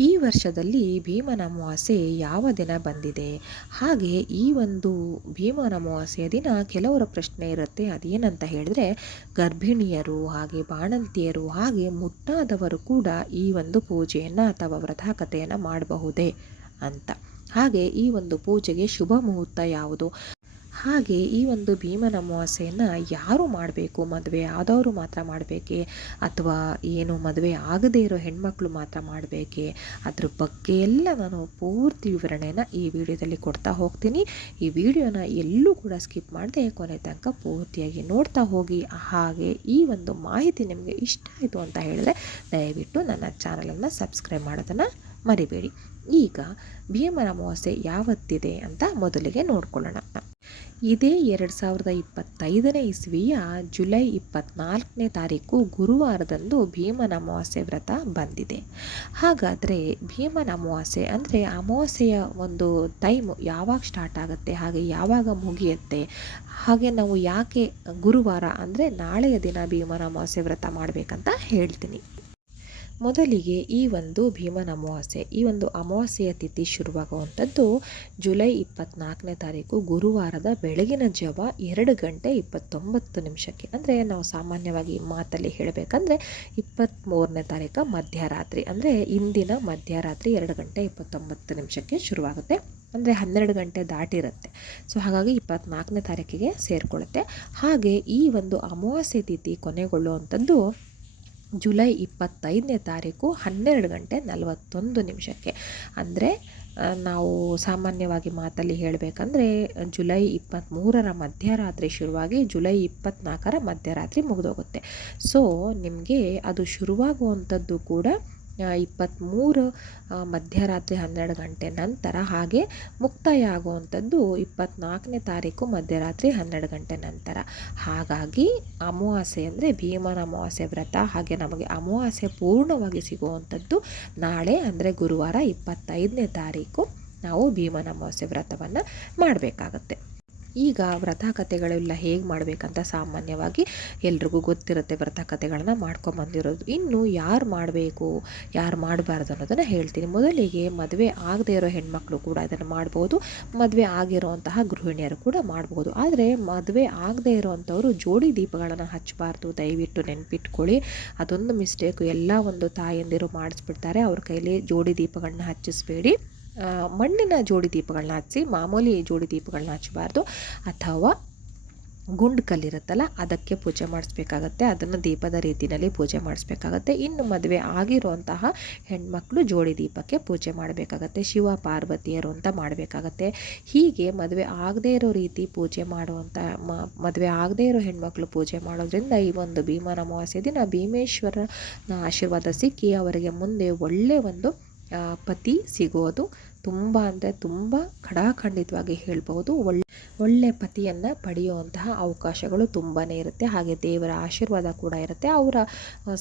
ಈ ವರ್ಷದಲ್ಲಿ ಭೀಮನ ಅಮಾವಾಸ್ಯೆ ಯಾವ ದಿನ ಬಂದಿದೆ? ಹಾಗೆ ಈ ಒಂದು ಭೀಮನ ಅಮಾವಾಸ್ಯೆಯ ದಿನ ಕೆಲವರ ಪ್ರಶ್ನೆ ಇರುತ್ತೆ. ಅದೇನಂತ ಹೇಳಿದ್ರೆ, ಗರ್ಭಿಣಿಯರು ಹಾಗೆ ಬಾಣಂತಿಯರು ಹಾಗೆ ಮುಟ್ಟಾದವರು ಕೂಡ ಈ ಒಂದು ಪೂಜೆಯನ್ನು ಅಥವಾ ವ್ರತಾಕತೆಯನ್ನು ಮಾಡಬಹುದೇ ಅಂತ. ಹಾಗೆ ಈ ಒಂದು ಪೂಜೆಗೆ ಶುಭ ಮುಹೂರ್ತ ಯಾವುದು? ಹಾಗೆ ಈ ಒಂದು ಭೀಮನ ಅಮಾವಾಸ್ಯೆಯನ್ನು ಯಾರು ಮಾಡಬೇಕು? ಮದುವೆ ಆದವರು ಮಾತ್ರ ಮಾಡಬೇಕೆ? ಅಥವಾ ಏನು ಮದುವೆ ಆಗದೇ ಇರೋ ಹೆಣ್ಮಕ್ಳು ಮಾತ್ರ ಮಾಡಬೇಕೆ? ಅದ್ರ ಬಗ್ಗೆ ಎಲ್ಲ ನಾನು ಪೂರ್ತಿ ವಿವರಣೆನ ಈ ವಿಡಿಯೋದಲ್ಲಿ ಕೊಡ್ತಾ ಹೋಗ್ತೀನಿ. ಈ ವಿಡಿಯೋನ ಎಲ್ಲೂ ಕೂಡ ಸ್ಕಿಪ್ ಮಾಡದೆ ಕೊನೆ ತನಕ ಪೂರ್ತಿಯಾಗಿ ನೋಡ್ತಾ ಹೋಗಿ. ಹಾಗೆ ಈ ಒಂದು ಮಾಹಿತಿ ನಿಮಗೆ ಇಷ್ಟ ಆಯಿತು ಅಂತ ಹೇಳಿದ್ರೆ ದಯವಿಟ್ಟು ನನ್ನ ಚಾನಲನ್ನು ಸಬ್ಸ್ಕ್ರೈಬ್ ಮಾಡೋದನ್ನು ಮರಿಬೇಡಿ. ಈಗ ಭೀಮನ ಅಮಾವಾಸ್ಯೆ ಯಾವತ್ತಿದೆ ಅಂತ ಮೊದಲಿಗೆ ನೋಡ್ಕೊಳ್ಳೋಣ. ಇದೇ ಎರಡು ಸಾವಿರದ ಇಪ್ಪತ್ತೈದನೇ ಇಸ್ವಿಯ ಜುಲೈ ಇಪ್ಪತ್ತ್ನಾಲ್ಕನೇ ತಾರೀಕು ಗುರುವಾರದಂದು ಭೀಮನ ಅಮಾವಾಸ್ಯೆ ವ್ರತ ಬಂದಿದೆ. ಹಾಗಾದರೆ ಭೀಮನ ಅಮಾವಾಸ್ಯೆ ಅಂದರೆ ಅಮಾವಾಸ್ಯೆಯ ಒಂದು ಟೈಮ್ ಯಾವಾಗ ಸ್ಟಾರ್ಟ್ ಆಗುತ್ತೆ, ಹಾಗೆ ಯಾವಾಗ ಮುಗಿಯುತ್ತೆ, ಹಾಗೆ ನಾವು ಯಾಕೆ ಗುರುವಾರ ಅಂದರೆ ನಾಳೆಯ ದಿನ ಭೀಮನ ಅಮಾವಾಸ್ಯೆ ವ್ರತ ಮಾಡಬೇಕಂತ ಹೇಳ್ತೀನಿ. ಮೊದಲಿಗೆ ಈ ಒಂದು ಭೀಮನ ಅಮಾವಾಸ್ಯೆ, ಈ ಒಂದು ಅಮಾವಾಸ್ಯೆಯ ತಿಥಿ ಶುರುವಾಗುವಂಥದ್ದು ಜುಲೈ ಇಪ್ಪತ್ನಾಲ್ಕನೇ ತಾರೀಕು, ಗುರುವಾರದ ಬೆಳಗಿನ ಜಾವ ಎರಡು ಗಂಟೆ ಇಪ್ಪತ್ತೊಂಬತ್ತು ನಿಮಿಷಕ್ಕೆ. ಅಂದರೆ ನಾವು ಸಾಮಾನ್ಯವಾಗಿ ಮಾತಲ್ಲಿ ಹೇಳಬೇಕಂದ್ರೆ ಇಪ್ಪತ್ತ್ಮೂರನೇ ತಾರೀಕು ಮಧ್ಯರಾತ್ರಿ, ಅಂದರೆ ಇಂದಿನ ಮಧ್ಯರಾತ್ರಿ ಎರಡು ಗಂಟೆ ಇಪ್ಪತ್ತೊಂಬತ್ತು ನಿಮಿಷಕ್ಕೆ ಶುರುವಾಗುತ್ತೆ. ಅಂದರೆ ಹನ್ನೆರಡು ಗಂಟೆ ದಾಟಿರುತ್ತೆ. ಸೊ ಹಾಗಾಗಿ ಇಪ್ಪತ್ನಾಲ್ಕನೇ ತಾರೀಕಿಗೆ ಸೇರಿಕೊಳ್ಳುತ್ತೆ. ಹಾಗೆ ಈ ಒಂದು ಅಮಾವಾಸ್ಯೆ ತಿಥಿ ಕೊನೆಗೊಳ್ಳುವಂಥದ್ದು ಜುಲೈ ಇಪ್ಪತ್ತೈದನೇ ತಾರೀಕು ಹನ್ನೆರಡು ಗಂಟೆ ನಲವತ್ತೊಂದು ನಿಮಿಷಕ್ಕೆ. ಅಂದರೆ ನಾವು ಸಾಮಾನ್ಯವಾಗಿ ಮಾತಲ್ಲಿ ಹೇಳಬೇಕಂದ್ರೆ, ಜುಲೈ ಇಪ್ಪತ್ತ್ಮೂರರ ಮಧ್ಯರಾತ್ರಿ ಶುರುವಾಗಿ ಜುಲೈ ಇಪ್ಪತ್ತ್ನಾಲ್ಕರ ಮಧ್ಯರಾತ್ರಿ ಮುಗಿದೋಗುತ್ತೆ. ಸೊ ನಿಮಗೆ ಅದು ಶುರುವಾಗುವಂಥದ್ದು ಕೂಡ ಇಪ್ಪತ್ತ್ಮೂರು ಮಧ್ಯರಾತ್ರಿ ಹನ್ನೆರಡು ಗಂಟೆ ನಂತರ ಹಾಗೆ ಮುಕ್ತಾಯ ಆಗುವಂಥದ್ದು ಇಪ್ಪತ್ತ್ನಾಲ್ಕನೇ ತಾರೀಕು ಮಧ್ಯರಾತ್ರಿ ಹನ್ನೆರಡು ಗಂಟೆ ನಂತರ. ಹಾಗಾಗಿ ಅಮಾವಾಸ್ಯೆ ಅಂದರೆ ಭೀಮನ ಅಮಾವಾಸ್ಯೆ ವ್ರತ, ಹಾಗೆ ನಮಗೆ ಅಮಾವಾಸ್ಯೆ ಪೂರ್ಣವಾಗಿ ಸಿಗುವಂಥದ್ದು ನಾಳೆ ಅಂದರೆ ಗುರುವಾರ ಇಪ್ಪತ್ತೈದನೇ ತಾರೀಕು ನಾವು ಭೀಮನ ಅಮಾವಾಸ್ಯೆ ವ್ರತವನ್ನು ಮಾಡಬೇಕಾಗತ್ತೆ. ಈಗ ವ್ರತಕಥೆಗಳೆಲ್ಲ ಹೇಗೆ ಮಾಡಬೇಕಂತ ಸಾಮಾನ್ಯವಾಗಿ ಎಲ್ರಿಗೂ ಗೊತ್ತಿರುತ್ತೆ ವ್ರತಕಥೆಗಳನ್ನ ಮಾಡ್ಕೊಂಬಂದಿರೋದು ಇನ್ನು ಯಾರು ಮಾಡಬೇಕು, ಯಾರು ಮಾಡಬಾರ್ದು ಅನ್ನೋದನ್ನು ಹೇಳ್ತೀನಿ. ಮೊದಲಿಗೆ ಮದುವೆ ಆಗದೇ ಇರೋ ಹೆಣ್ಮಕ್ಳು ಕೂಡ ಅದನ್ನು ಮಾಡ್ಬೋದು. ಮದುವೆ ಆಗಿರೋಂತಹ ಗೃಹಿಣಿಯರು ಕೂಡ ಮಾಡ್ಬೋದು. ಆದರೆ ಮದುವೆ ಆಗದೇ ಇರೋವಂಥವ್ರು ಜೋಡಿ ದೀಪಗಳನ್ನು ಹಚ್ಚಬಾರ್ದು ದಯವಿಟ್ಟು ನೆನಪಿಟ್ಕೊಳ್ಳಿ. ಅದೊಂದು ಮಿಸ್ಟೇಕು. ಎಲ್ಲ ಒಂದು ತಾಯಂದಿರು ಮಾಡಿಸ್ಬಿಡ್ತಾರೆ. ಅವ್ರ ಕೈಲಿ ಜೋಡಿ ದೀಪಗಳನ್ನ ಹಚ್ಚಿಸ್ಬೇಡಿ. ಮಣ್ಣಿನ ಜೋಡಿ ದೀಪಗಳನ್ನ ಹಚ್ಚಿ, ಮಾಮೂಲಿ ಜೋಡಿ ದೀಪಗಳನ್ನ ಹಚ್ಚಬಾರ್ದು. ಅಥವಾ ಗುಂಡು ಕಲ್ಲಿರುತ್ತಲ್ಲ, ಅದಕ್ಕೆ ಪೂಜೆ ಮಾಡಿಸ್ಬೇಕಾಗತ್ತೆ. ಅದನ್ನು ದೀಪದ ರೀತಿಯಲ್ಲಿ ಪೂಜೆ ಮಾಡಿಸ್ಬೇಕಾಗತ್ತೆ. ಇನ್ನು ಮದುವೆ ಆಗಿರುವಂತಹ ಹೆಣ್ಮಕ್ಳು ಜೋಡಿ ದೀಪಕ್ಕೆ ಪೂಜೆ ಮಾಡಬೇಕಾಗತ್ತೆ. ಶಿವ, ಪಾರ್ವತಿಯರು ಅಂತ ಮಾಡಬೇಕಾಗತ್ತೆ. ಹೀಗೆ ಮದುವೆ ಆಗದೇ ಇರೋ ರೀತಿ ಪೂಜೆ ಮಾಡುವಂಥ ಮದುವೆ ಆಗದೇ ಇರೋ ಹೆಣ್ಮಕ್ಳು ಪೂಜೆ ಮಾಡೋದ್ರಿಂದ ಈ ಒಂದು ಭೀಮನ ಅಮಾವಾಸ್ಯ ದಿನ ಭೀಮೇಶ್ವರನ ಆಶೀರ್ವಾದ ಸಿಕ್ಕಿ ಅವರಿಗೆ ಮುಂದೆ ಒಳ್ಳೆಯ ಒಂದು ಪತಿ ಸಿಗೋದು ತುಂಬ ಅಂದರೆ ತುಂಬ ಖಡಾಖಂಡಿತವಾಗಿ ಹೇಳ್ಬೋದು ಒಳ್ಳೆ ಒಳ್ಳೆ ಪತಿಯನ್ನು ಪಡೆಯುವಂತಹ ಅವಕಾಶಗಳು ತುಂಬಾ ಇರುತ್ತೆ. ಹಾಗೆ ದೇವರ ಆಶೀರ್ವಾದ ಕೂಡ ಇರುತ್ತೆ. ಅವರ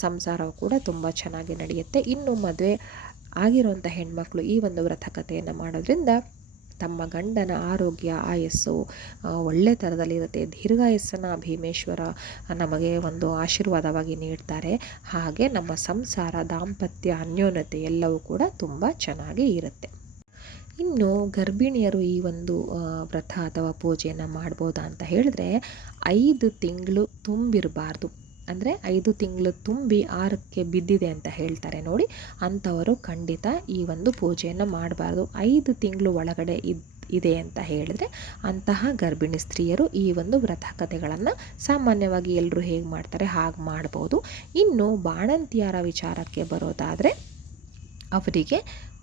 ಸಂಸಾರವು ಕೂಡ ತುಂಬ ಚೆನ್ನಾಗಿ ನಡೆಯುತ್ತೆ. ಇನ್ನು ಮದುವೆ ಆಗಿರುವಂಥ ಹೆಣ್ಮಕ್ಳು ಈ ಒಂದು ವ್ರತಕಥೆಯನ್ನು ಮಾಡೋದ್ರಿಂದ ತಮ್ಮ ಗಂಡನ ಆರೋಗ್ಯ, ಆಯಸ್ಸು ಒಳ್ಳೆ ಥರದಲ್ಲಿರುತ್ತೆ. ದೀರ್ಘಾಯಸ್ಸನ್ನು ಭೀಮೇಶ್ವರ ನಮಗೆ ಒಂದು ಆಶೀರ್ವಾದವಾಗಿ ನೀಡ್ತಾರೆ. ಹಾಗೆ ನಮ್ಮ ಸಂಸಾರ, ದಾಂಪತ್ಯ, ಅನ್ಯೋನ್ಯತೆ ಎಲ್ಲವೂ ಕೂಡ ತುಂಬ ಚೆನ್ನಾಗಿ ಇರುತ್ತೆ. ಇನ್ನು ಗರ್ಭಿಣಿಯರು ಈ ಒಂದು ವ್ರತ ಅಥವಾ ಪೂಜೆಯನ್ನು ಮಾಡ್ಬೋದಾ ಅಂತ ಹೇಳಿದ್ರೆ ಐದು ತಿಂಗಳು ತುಂಬಿರಬಾರ್ದು. ಅಂದರೆ ಐದು ತಿಂಗಳು ತುಂಬಿ ಆರಕ್ಕೆ ಬಿದ್ದಿದೆ ಅಂತ ಹೇಳ್ತಾರೆ ನೋಡಿ. ಅಂಥವರು ಖಂಡಿತ ಈ ಒಂದು ಪೂಜೆಯನ್ನು ಮಾಡಬಾರ್ದು. ಐದು ತಿಂಗಳು ಒಳಗಡೆ ಇದ್, ಇದೆ ಅಂತ ಹೇಳಿದ್ರೆ ಅಂತಹ ಗರ್ಭಿಣಿ ಸ್ತ್ರೀಯರು ಈ ಒಂದು ವ್ರತ ಕಥೆಗಳನ್ನು ಸಾಮಾನ್ಯವಾಗಿ ಎಲ್ಲರೂ ಹೇಗೆ ಮಾಡ್ತಾರೆ, ಹಾಗೆ ಮಾಡ್ಬೋದು. ಇನ್ನು ಬಾಣಂತಿಯರ ವಿಚಾರಕ್ಕೆ ಬರೋದಾದರೆ ಅವರಿಗೆ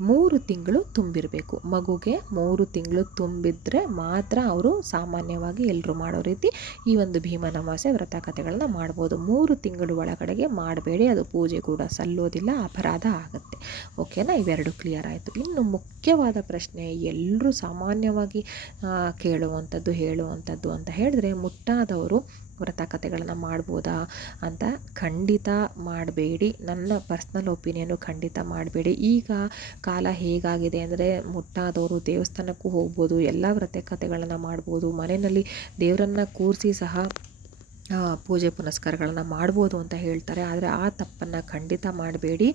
ಮೂರು ತಿಂಗಳು ತುಂಬಿರಬೇಕು. ಮಗುಗೆ ಮೂರು ತಿಂಗಳು ತುಂಬಿದ್ರೆ ಮಾತ್ರ ಅವರು ಸಾಮಾನ್ಯವಾಗಿ ಎಲ್ಲರೂ ಮಾಡೋ ರೀತಿ ಈ ಒಂದು ಭೀಮನ ಅಮಾವಾಸ್ಯೆ ವ್ರತ ಕಥೆಗಳನ್ನ ಮಾಡ್ಬೋದು. ಮೂರು ತಿಂಗಳು ಒಳಗಡೆಗೆ ಮಾಡಬೇಡಿ, ಅದು ಪೂಜೆ ಕೂಡ ಸಲ್ಲೋದಿಲ್ಲ, ಅಪರಾಧ ಆಗುತ್ತೆ. ಓಕೆನಾ ಇವೆರಡು ಕ್ಲಿಯರ್ ಆಯಿತು. ಇನ್ನು ಮುಖ್ಯವಾದ ಪ್ರಶ್ನೆ ಎಲ್ಲರೂ ಸಾಮಾನ್ಯವಾಗಿ ಕೇಳುವಂಥದ್ದು ಹೇಳುವಂಥದ್ದು ಅಂತ ಹೇಳಿದ್ರೆ ಮುಟ್ಟಾದವರು ವ್ರತ ಕಥೆಗಳನ್ನು ಮಾಡ್ಬೋದಾ ಅಂತ ಖಂಡಿತ ಮಾಡಬೇಡಿ. ನನ್ನ ಪರ್ಸ್ನಲ್ ಒಪಿನಿಯನ್ನು ಖಂಡಿತ ಮಾಡಬೇಡಿ. ಈಗ ಕಾಲ ಹೇಗಾಗಿದೆ ಅಂದರೆ ಮುಟ್ಟಾದವರು ದೇವಸ್ಥಾನಕ್ಕೂ ಹೋಗ್ಬೋದು, ಎಲ್ಲ ವ್ರತ ಕಥೆಗಳನ್ನು ಮಾಡ್ಬೋದು, ಮನೆಯಲ್ಲಿ ದೇವರನ್ನು ಕೂರಿಸಿ ಸಹ ಪೂಜೆ ಪುನಸ್ಕಾರಗಳನ್ನು ಮಾಡ್ಬೋದು ಅಂತ ಹೇಳ್ತಾರೆ. ಆದರೆ ಆ ತಪ್ಪನ್ನು ಖಂಡಿತ ಮಾಡಬೇಡಿ.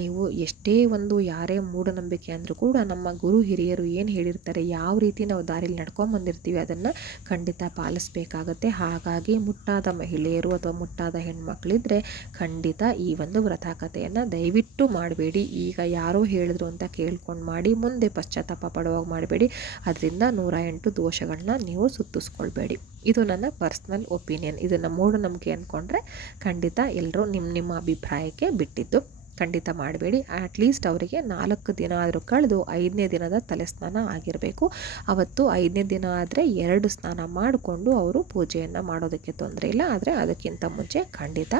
ನೀವು ಎಷ್ಟೇ ಒಂದು ಯಾರೇ ಮೂಢನಂಬಿಕೆ ಅಂದರೂ ಕೂಡ ನಮ್ಮ ಗುರು ಹಿರಿಯರು ಏನು ಹೇಳಿರ್ತಾರೆ, ಯಾವ ರೀತಿ ನಾವು ದಾರಿಲಿ ನಡ್ಕೊಂಬಂದಿರ್ತೀವಿ ಅದನ್ನು ಖಂಡಿತ ಪಾಲಿಸಬೇಕಾಗತ್ತೆ. ಹಾಗಾಗಿ ಮುಟ್ಟಾದ ಮಹಿಳೆಯರು ಅಥವಾ ಮುಟ್ಟಾದ ಹೆಣ್ಮಕ್ಳಿದ್ರೆ ಖಂಡಿತ ಈ ಒಂದು ವ್ರತಾಕತೆಯನ್ನು ದಯವಿಟ್ಟು ಮಾಡಬೇಡಿ. ಈಗ ಯಾರೋ ಹೇಳಿದ್ರು ಅಂತ ಕೇಳ್ಕೊಂಡು ಮಾಡಿ, ಮುಂದೆ ಪಶ್ಚಾತ್ತಾಪ ಪಡುವಾಗ ಮಾಡಬೇಡಿ. ಅದರಿಂದ ನೂರ ಎಂಟು ದೋಷಗಳನ್ನ ನೀವು ಸುತ್ತಿಸ್ಕೊಳ್ಬೇಡಿ. ಇದು ನನ್ನ ಪರ್ಸ್ನಲ್ ಒಪಿನಿಯನ್. ಇದನ್ನು ಮೂಢನಂಬಿಕೆ ಅಂದ್ಕೊಂಡ್ರೆ ಖಂಡಿತ ಎಲ್ಲರೂ ನಿಮ್ಮ ನಿಮ್ಮ ಅಭಿಪ್ರಾಯಕ್ಕೆ ಬಿಟ್ಟಿದ್ದು. ಖಂಡಿತ ಮಾಡಬೇಡಿ. ಅಟ್ಲೀಸ್ಟ್ ಅವರಿಗೆ ನಾಲ್ಕು ದಿನ ಆದರೂ ಕಳೆದು ಐದನೇ ದಿನದ ತಲೆ ಸ್ನಾನ ಆಗಿರಬೇಕು. ಅವತ್ತು ಐದನೇ ದಿನ ಆದರೆ ಎರಡು ಸ್ನಾನ ಮಾಡಿಕೊಂಡು ಅವರು ಪೂಜೆಯನ್ನು ಮಾಡೋದಕ್ಕೆ ತೊಂದರೆ ಇಲ್ಲ. ಆದರೆ ಅದಕ್ಕಿಂತ ಮುಂಚೆ ಖಂಡಿತ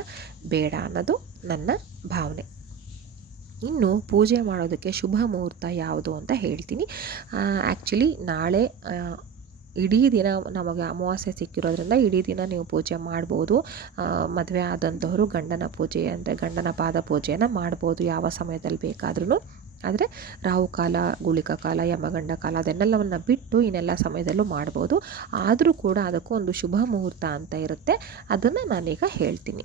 ಬೇಡ ಅನ್ನೋದು ನನ್ನ ಭಾವನೆ. ಇನ್ನು ಪೂಜೆ ಮಾಡೋದಕ್ಕೆ ಶುಭ ಮುಹೂರ್ತ ಯಾವುದು ಅಂತ ಹೇಳ್ತೀನಿ. ಆ್ಯಕ್ಚುಲಿ ನಾಳೆ ಇಡೀ ದಿನ ನಮಗೆ ಅಮಾವಾಸ್ಯೆ ಸಿಕ್ಕಿರೋದ್ರಿಂದ ಇಡೀ ದಿನ ನೀವು ಪೂಜೆ ಮಾಡ್ಬೋದು. ಮದುವೆ ಆದಂಥವರು ಗಂಡನ ಪೂಜೆ ಅಂದರೆ ಗಂಡನ ಪಾದ ಪೂಜೆಯನ್ನು ಮಾಡ್ಬೋದು ಯಾವ ಸಮಯದಲ್ಲಿ ಬೇಕಾದ್ರೂ ಆದರೆ ರಾಹುಕಾಲ ಗುಳಿಕ ಕಾಲ, ಯಮಗಂಡ ಕಾಲ ಅದನ್ನೆಲ್ಲವನ್ನು ಬಿಟ್ಟು ಇನ್ನೆಲ್ಲ ಸಮಯದಲ್ಲೂ ಮಾಡ್ಬೋದು. ಆದರೂ ಕೂಡ ಅದಕ್ಕೂ ಒಂದು ಶುಭ ಮುಹೂರ್ತ ಅಂತ ಇರುತ್ತೆ. ಅದನ್ನು ನಾನೀಗ ಹೇಳ್ತೀನಿ.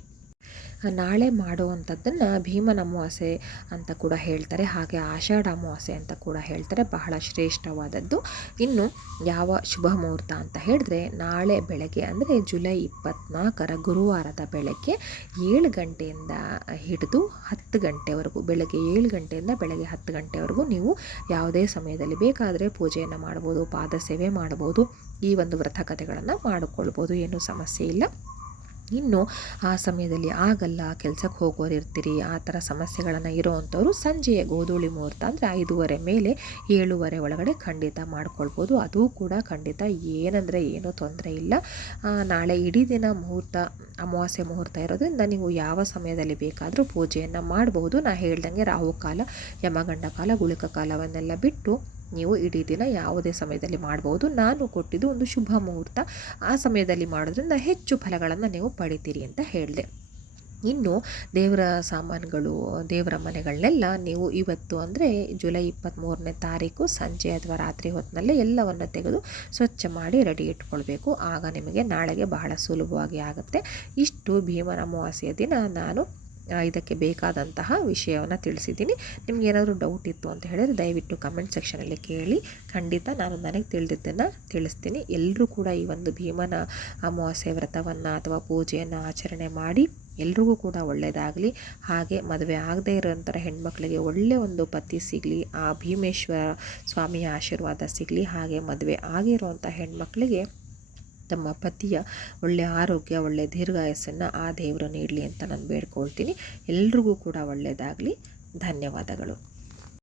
ನಾಳೆ ಮಾಡುವಂಥದ್ದನ್ನು ಭೀಮನ ಅಮಾವಾಸ್ಯೆ ಅಂತ ಕೂಡ ಹೇಳ್ತಾರೆ. ಹಾಗೆ ಆಷಾಢ ಅಮಾವಾಸ್ಯೆ ಅಂತ ಕೂಡ ಹೇಳ್ತಾರೆ. ಬಹಳ ಶ್ರೇಷ್ಠವಾದದ್ದು. ಇನ್ನು ಯಾವ ಶುಭ ಮುಹೂರ್ತ ಅಂತ ಹೇಳಿದ್ರೆ ನಾಳೆ ಬೆಳಗ್ಗೆ ಅಂದರೆ ಜುಲೈ ಇಪ್ಪತ್ನಾಲ್ಕರ ಗುರುವಾರದ ಬೆಳಗ್ಗೆ ಏಳು ಗಂಟೆಯಿಂದ ಹಿಡಿದು ಹತ್ತು ಗಂಟೆವರೆಗೂ, ಬೆಳಗ್ಗೆ ಏಳು ಗಂಟೆಯಿಂದ ಬೆಳಗ್ಗೆ ಹತ್ತು ಗಂಟೆವರೆಗೂ ನೀವು ಯಾವುದೇ ಸಮಯದಲ್ಲಿ ಬೇಕಾದರೆ ಪೂಜೆಯನ್ನು ಮಾಡ್ಬೋದು ಪಾದ ಸೇವೆ ಮಾಡ್ಬೋದು, ಈ ಒಂದು ವ್ರತಕಥೆಗಳನ್ನು ಮಾಡಿಕೊಳ್ಬೋದು. ಏನೂ ಸಮಸ್ಯೆ ಇಲ್ಲ. ಇನ್ನು ಆ ಸಮಯದಲ್ಲಿ ಆಗಲ್ಲ, ಕೆಲಸಕ್ಕೆ ಹೋಗೋರು ಇರ್ತೀರಿ, ಆ ಥರ ಸಮಸ್ಯೆಗಳನ್ನು ಇರೋವಂಥವ್ರು ಸಂಜೆಯ ಗೋಧೂಳಿ ಮುಹೂರ್ತ ಅಂದರೆ ಐದೂವರೆ ಮೇಲೆ ಏಳುವರೆ ಒಳಗಡೆ ಖಂಡಿತ ಮಾಡ್ಕೊಳ್ಬೋದು. ಅದು ಕೂಡ ಖಂಡಿತ ಏನಂದರೆ ಏನೂ ತೊಂದರೆ ಇಲ್ಲ. ನಾಳೆ ಇಡೀ ದಿನ ಮುಹೂರ್ತ, ಅಮಾವಾಸ್ಯೆ ಮುಹೂರ್ತ ಇರೋದ್ರಿಂದ ನೀವು ಯಾವ ಸಮಯದಲ್ಲಿ ಬೇಕಾದರೂ ಪೂಜೆಯನ್ನು ಮಾಡಬಹುದು ನಾ ಹೇಳ್ದಂಗೆ ರಾಹುಕಾಲ, ಯಮಗಂಡ ಕಾಲ, ಗುಳಿಕ ಕಾಲವನ್ನೆಲ್ಲ ಬಿಟ್ಟು ನೀವು ಇಡೀ ದಿನ ಯಾವುದೇ ಸಮಯದಲ್ಲಿ ಮಾಡ್ಬೋದು. ನಾನು ಕೊಟ್ಟಿದ್ದು ಒಂದು ಶುಭ ಮುಹೂರ್ತ. ಆ ಸಮಯದಲ್ಲಿ ಮಾಡೋದ್ರಿಂದ ಹೆಚ್ಚು ಫಲಗಳನ್ನು ನೀವು ಪಡಿತೀರಿ ಅಂತ ಹೇಳಿದೆ. ಇನ್ನು ದೇವರ ಸಾಮಾನುಗಳು, ದೇವರ ಮನೆಗಳನ್ನೆಲ್ಲ ನೀವು ಇವತ್ತು ಅಂದರೆ ಜುಲೈ ಇಪ್ಪತ್ತ್ಮೂರನೇ ತಾರೀಕು ಸಂಜೆ ಅಥವಾ ರಾತ್ರಿ ಹೊತ್ತಿನಲ್ಲೇ ಎಲ್ಲವನ್ನು ತೆಗೆದು ಸ್ವಚ್ಛ ಮಾಡಿ ರೆಡಿ ಇಟ್ಕೊಳ್ಬೇಕು. ಆಗ ನಿಮಗೆ ನಾಳೆಗೆ ಬಹಳ ಸುಲಭವಾಗಿ ಆಗುತ್ತೆ. ಇಷ್ಟು ಭೀಮನ ಅಮಾವಾಸ್ಯೆಯ ದಿನ ನಾನು ಇದಕ್ಕೆ ಬೇಕಾದಂತಹ ವಿಷಯವನ್ನು ತಿಳಿಸಿದ್ದೀನಿ. ನಿಮ್ಗೆ ಏನಾದರೂ ಡೌಟ್ ಇತ್ತು ಅಂತ ಹೇಳಿದರೆ ದಯವಿಟ್ಟು ಕಮೆಂಟ್ ಸೆಕ್ಷನಲ್ಲಿ ಕೇಳಿ. ಖಂಡಿತ ನಾನು ನನಗೆ ತಿಳಿದಿದ್ದನ್ನು ತಿಳಿಸ್ತೀನಿ. ಎಲ್ಲರೂ ಕೂಡ ಈ ಒಂದು ಭೀಮನ ಅಮಾವಾಸ್ಯೆ ವ್ರತವನ್ನು ಅಥವಾ ಪೂಜೆಯನ್ನು ಆಚರಣೆ ಮಾಡಿ ಎಲ್ರಿಗೂ ಕೂಡ ಒಳ್ಳೆಯದಾಗಲಿ ಹಾಗೆ ಮದುವೆ ಆಗದೇ ಇರೋಂಥ ಹೆಣ್ಮಕ್ಳಿಗೆ ಒಳ್ಳೆಯ ಒಂದು ಪತಿ ಸಿಗಲಿ, ಆ ಭೀಮೇಶ್ವರ ಸ್ವಾಮಿಯ ಆಶೀರ್ವಾದ ಸಿಗಲಿ, ಹಾಗೆ ಮದುವೆ ಆಗಿರುವಂಥ ಹೆಣ್ಮಕ್ಳಿಗೆ ತಮ್ಮ ಪತಿಯ ಒಳ್ಳೆಯ ಆರೋಗ್ಯ ಒಳ್ಳೆಯ ದೀರ್ಘಾಯಸ್ಸನ್ನು ಆ ದೇವರು ನೀಡಲಿ ಅಂತ ನಾನು ಬೇಡ್ಕೊಳ್ತೀನಿ. ಎಲ್ರಿಗೂ ಕೂಡ ಒಳ್ಳೆಯದಾಗಲಿ ಧನ್ಯವಾದಗಳು.